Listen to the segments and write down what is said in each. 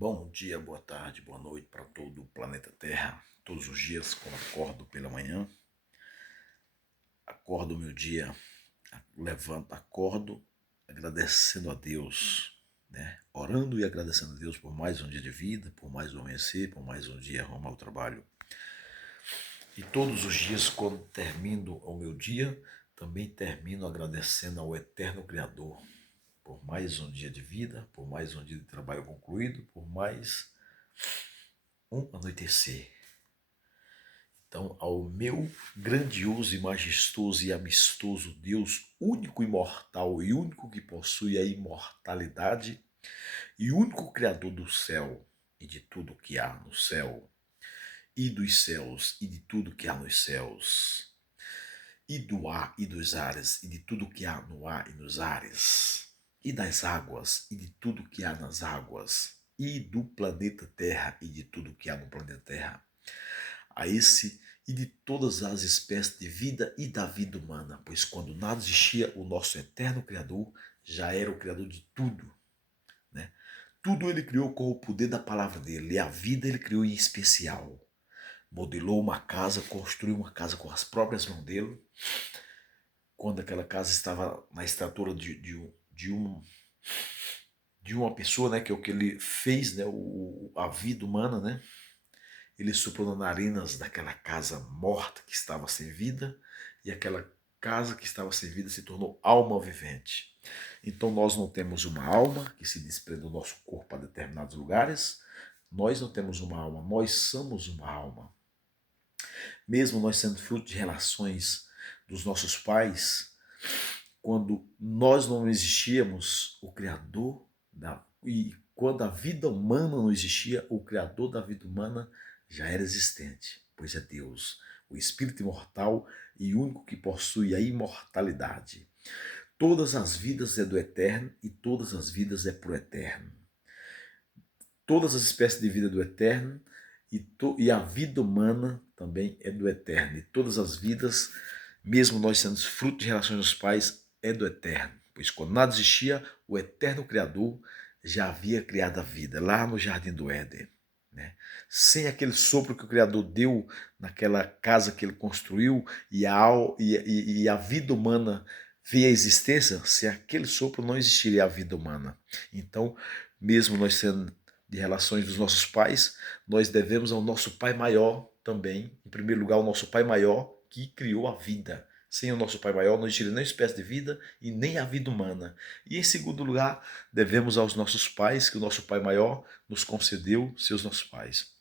Bom dia, boa tarde, boa noite para todo o planeta Terra. Todos os dias, quando acordo pela manhã, acordo o meu dia, levanto, acordo agradecendo a Deus, né? Orando e agradecendo a Deus por mais um dia de vida, por mais um amanhecer, por mais um dia rumo ao trabalho. E todos os dias, quando termino o meu dia, também termino agradecendo ao Eterno Criador por mais um dia de vida, por mais um dia de trabalho concluído, por mais um anoitecer. Então, ao meu grandioso e majestoso e amistoso Deus, único imortal e único que possui a imortalidade e único Criador do céu e de tudo que há no céu, e dos céus e de tudo que há nos céus, e do ar e dos ares e de tudo que há no ar e nos ares, e das águas e de tudo que há nas águas, e do planeta Terra e de tudo que há no planeta Terra, a esse e de todas as espécies de vida e da vida humana, pois quando nada existia, o nosso eterno Criador já era o Criador de tudo, né? Tudo ele criou com o poder da palavra dele, e a vida ele criou em especial. Modelou uma casa, construiu uma casa com as próprias mãos dele, quando aquela casa estava na estatura de uma pessoa, né, que é o que ele fez, né, a vida humana, né? Ele soprou nas narinas daquela casa morta que estava sem vida, e aquela casa que estava sem vida se tornou alma vivente. Então nós não temos uma alma que se desprende do nosso corpo a determinados lugares, nós não temos uma alma, nós somos uma alma. Mesmo nós sendo fruto de relações dos nossos pais, quando nós não existíamos, o Criador e quando a vida humana não existia, o Criador da vida humana já era existente, pois é Deus, o Espírito imortal e único que possui a imortalidade. Todas as vidas é do Eterno e todas as vidas é pro Eterno. Todas as espécies de vida é do Eterno e a vida humana também é do Eterno. E todas as vidas, mesmo nós sendo fruto de relações dos pais, é do Eterno. Pois quando nada existia, o Eterno Criador já havia criado a vida, lá no Jardim do Éden, né? Sem aquele sopro que o Criador deu naquela casa que ele construiu e a vida humana veio à existência, sem aquele sopro não existiria a vida humana. Então, mesmo nós sendo de relações dos nossos pais, nós devemos ao nosso Pai Maior também, em primeiro lugar, ao nosso Pai Maior que criou a vida. Sem o nosso Pai Maior não existiria nem espécie de vida e nem a vida humana. E em segundo lugar, devemos aos nossos pais, que o nosso Pai Maior nos concedeu, seus nossos pais.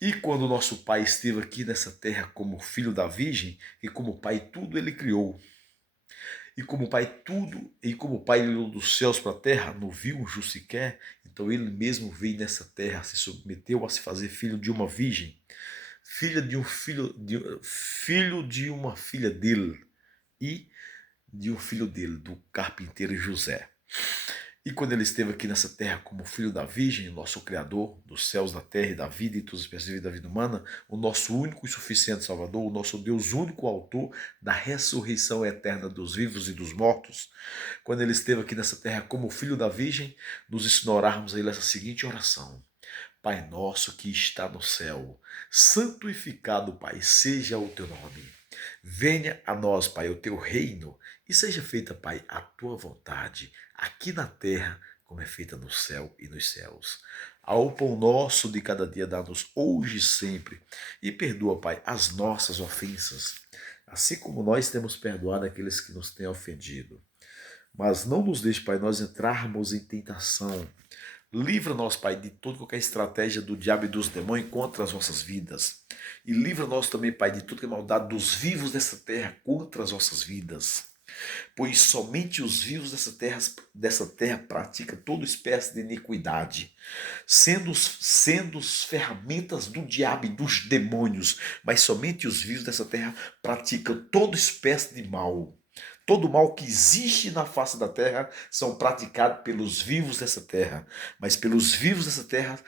E quando o nosso Pai esteve aqui nessa terra como filho da Virgem, e como Pai tudo ele criou, e como Pai tudo, e como Pai olhou dos céus para a terra, não viu um justo sequer, então ele mesmo veio nessa terra, se submeteu a se fazer filho de uma virgem, filha de um filho de uma filha dele, e de um filho dele, do carpinteiro José. E quando ele esteve aqui nessa terra como filho da Virgem, o nosso Criador dos céus, da terra e da vida e todas as espécies da vida humana, o nosso único e suficiente Salvador, o nosso Deus único autor da ressurreição eterna dos vivos e dos mortos, quando ele esteve aqui nessa terra como filho da Virgem, nos ensinou a orarmos a ele essa seguinte oração: Pai nosso que está no céu, santificado, Pai, seja o teu nome. Venha a nós, Pai, o teu reino, e seja feita, Pai, a tua vontade, aqui na terra, como é feita no céu e nos céus. Ao pão nosso de cada dia dá-nos hoje e sempre, e perdoa, Pai, as nossas ofensas, assim como nós temos perdoado aqueles que nos têm ofendido. Mas não nos deixe, Pai, nós entrarmos em tentação. Livra-nos, Pai, de toda qualquer estratégia do diabo e dos demônios contra as nossas vidas. E livra-nos também, Pai, de toda a maldade dos vivos dessa terra contra as nossas vidas. Pois somente os vivos dessa terra praticam toda espécie de iniquidade, sendo ferramentas do diabo e dos demônios, mas somente os vivos dessa terra praticam toda espécie de mal. Todo mal que existe na face da terra são praticados pelos vivos dessa terra, mas pelos vivos dessa terra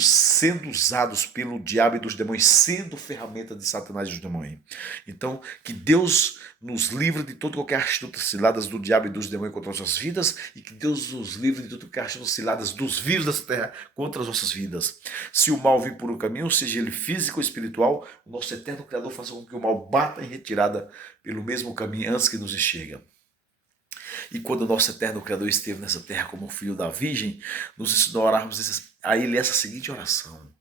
sendo usados pelo diabo e dos demônios, sendo ferramenta de Satanás e dos demônios. Então, que Deus nos livre de toda qualquer astuta ciladas do diabo e dos demônios contra as nossas vidas, e que Deus nos livre de toda qualquer astuta ciladas dos vivos dessa terra contra as nossas vidas. Se o mal vir por um caminho, seja ele físico ou espiritual, o nosso eterno Criador faça com que o mal bata em retirada pelo mesmo caminho antes que nos enxerga. E quando o nosso eterno Criador esteve nessa terra como filho da Virgem, nos ensinou a orarmos a Ele essa seguinte oração: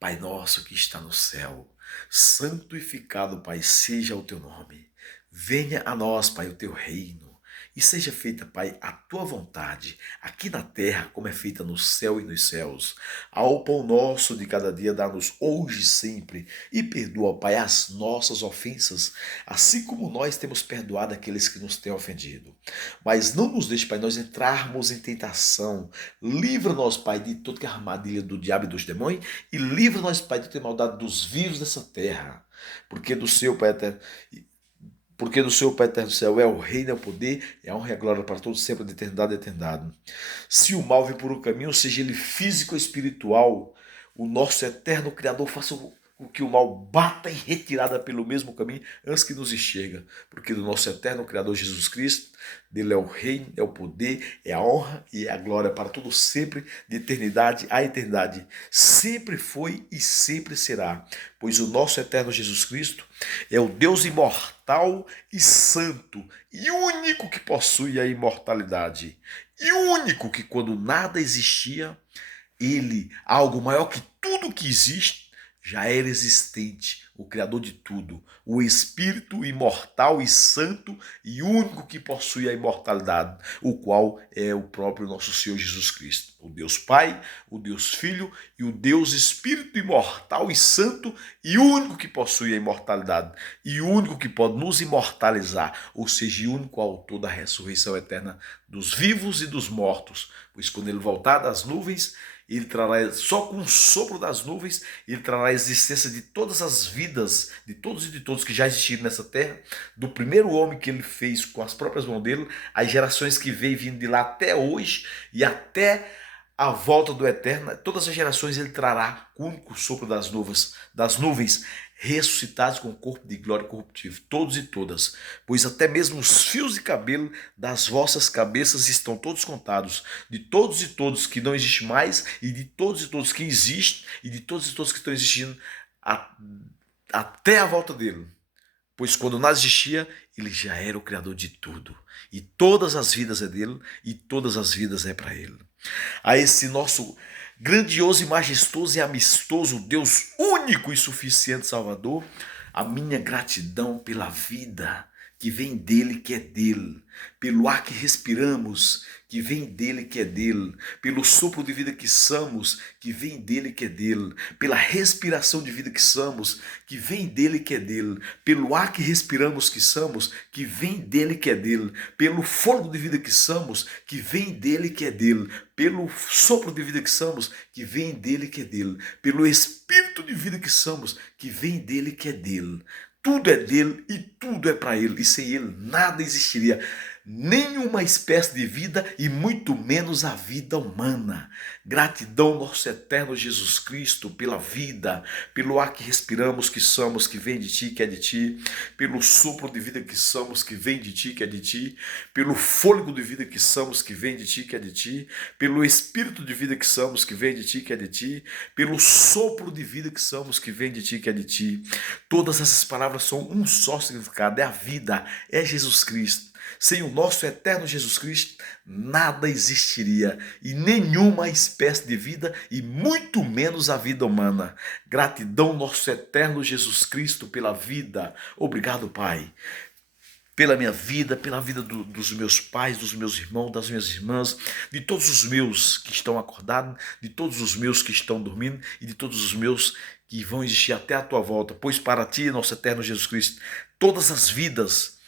Pai nosso que está no céu, santificado, Pai, seja o teu nome. Venha a nós, Pai, o teu reino. E seja feita, Pai, a tua vontade, aqui na terra, como é feita no céu e nos céus. Ao pão nosso de cada dia, dá-nos hoje e sempre. E perdoa, Pai, as nossas ofensas, assim como nós temos perdoado aqueles que nos têm ofendido. Mas não nos deixe, Pai, nós entrarmos em tentação. Livra-nos, Pai, de toda a armadilha do diabo e dos demônios. E livra-nos, Pai, de toda a maldade dos vivos dessa terra. Porque do seu, Pai, eterno. Porque do seu Pai eterno do céu é o reino, é o poder, é a honra e a glória para todos, sempre, de eternidade a eternidade. Se o mal vir por um caminho, seja ele físico ou espiritual, o nosso eterno Criador faça com que o mal bata em retirada pelo mesmo caminho antes que nos enxerga. Porque do nosso eterno Criador Jesus Cristo, dele é o reino, é o poder, é a honra e é a glória para todos sempre, de eternidade a eternidade. Sempre foi e sempre será. Pois o nosso eterno Jesus Cristo é o Deus imortal e santo, e único que possui a imortalidade. E único que, quando nada existia, ele, algo maior que tudo que existe, já era existente, o Criador de tudo, o Espírito imortal e santo e único que possui a imortalidade, o qual é o próprio nosso Senhor Jesus Cristo, o Deus Pai, o Deus Filho e o Deus Espírito imortal e santo e único que possui a imortalidade e único que pode nos imortalizar, ou seja, o único autor da ressurreição eterna dos vivos e dos mortos, pois quando ele voltar das nuvens, ele trará, só com o sopro das nuvens, ele trará a existência de todas as vidas, de todos e de todos que já existiram nessa terra, do primeiro homem que ele fez com as próprias mãos dele, as gerações que veio vindo de lá até hoje e até a volta do eterno, todas as gerações ele trará com o único sopro das nuvens, ressuscitados com o corpo de glória corruptível, todos e todas, pois até mesmo os fios de cabelo das vossas cabeças estão todos contados, de todos e todos que não existem mais, e de todos e todos que existem, e de todos e todos que estão existindo até a volta dele. Pois quando nada existia, ele já era o Criador de tudo. E todas as vidas é dele, e todas as vidas é para ele. A esse nosso grandioso e majestoso e amistoso Deus único e suficiente Salvador, a minha gratidão pela vida que vem dele, que é dele, pelo ar que respiramos, que vem dele, que é dele, pelo sopro de vida que somos, que vem dele, que é dele, pela respiração de vida que somos, que vem dele, que é dele, pelo ar que respiramos que somos, que vem dele, que é dele, pelo fôlego de vida que somos, que vem dele, que é dele, pelo sopro de vida que somos, que vem dele, que é dele, pelo espírito de vida que somos, que vem dele, que é dele. Tudo é dele e tudo é para ele, e sem ele nada existiria. Nenhuma espécie de vida e muito menos a vida humana. Gratidão, nosso eterno Jesus Cristo, pela vida, pelo ar que respiramos, que somos, que vem de ti, que é de ti, pelo sopro de vida que somos, que vem de ti, que é de ti, pelo fôlego de vida que somos, que vem de ti, que é de ti, pelo espírito de vida que somos, que vem de ti, que é de ti, pelo sopro de vida que somos, que vem de ti, que é de ti. Todas essas palavras são um só significado, é a vida, é Jesus Cristo. Sem o nosso eterno Jesus Cristo, nada existiria, e nenhuma espécie de vida, e muito menos a vida humana. Gratidão, nosso eterno Jesus Cristo, pela vida. Obrigado, Pai, pela minha vida, pela vida dos meus pais, dos meus irmãos, das minhas irmãs, de todos os meus que estão acordados, de todos os meus que estão dormindo, e de todos os meus que vão existir até a tua volta. Pois para ti, nosso eterno Jesus Cristo, todas as vidas,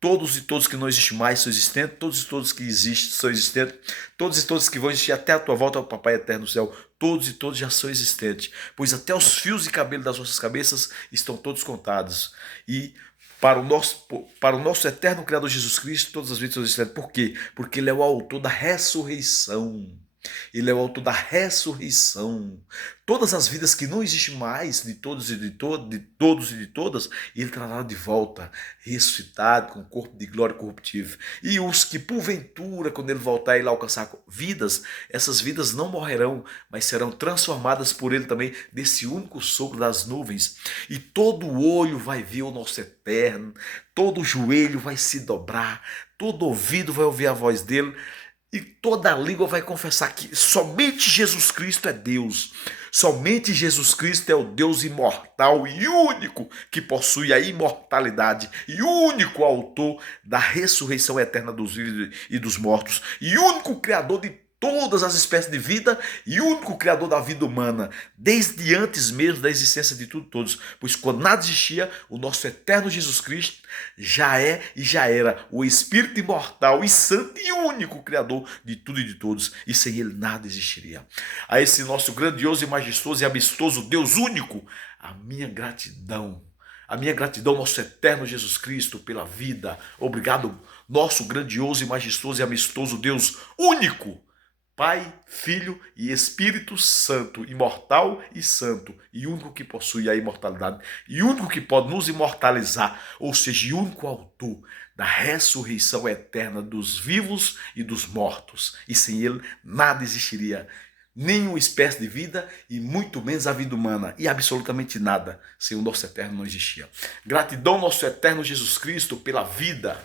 todos e todos que não existem mais são existentes, todos e todos que existem são existentes, todos e todos que vão existir até a tua volta, Papai eterno do céu, todos e todos já são existentes, pois até os fios de cabelo das nossas cabeças estão todos contados. E para o nosso eterno Criador Jesus Cristo, todas as vidas são existentes. Por quê? Porque ele é o autor da ressurreição. Ele é o autor da ressurreição. Todas as vidas que não existem mais, de todos e de todos e de todas, ele trará de volta, ressuscitado, com corpo de glória corruptível. E os que, porventura, quando ele voltar, ele alcançar vidas, essas vidas não morrerão, mas serão transformadas por ele também, desse único sopro das nuvens. E todo olho vai ver o nosso eterno, todo joelho vai se dobrar, todo ouvido vai ouvir a voz dele, e toda língua vai confessar que somente Jesus Cristo é Deus. Somente Jesus Cristo é o Deus imortal e único que possui a imortalidade e único autor da ressurreição eterna dos vivos e dos mortos e único criador de todas as espécies de vida e único criador da vida humana, desde antes mesmo da existência de tudo e todos. Pois quando nada existia, o nosso eterno Jesus Cristo já é e já era o Espírito imortal e santo e único criador de tudo e de todos, e sem ele nada existiria. A esse nosso grandioso e majestoso e amistoso Deus único, a minha gratidão. A minha gratidão, nosso eterno Jesus Cristo, pela vida. Obrigado, nosso grandioso e majestoso e amistoso Deus único, Pai, Filho e Espírito Santo, imortal e santo, e único que possui a imortalidade, e único que pode nos imortalizar, ou seja, o único autor da ressurreição eterna dos vivos e dos mortos. E sem ele nada existiria, nenhuma espécie de vida e muito menos a vida humana, e absolutamente nada sem o nosso eterno não existia. Gratidão, nosso eterno Jesus Cristo, pela vida.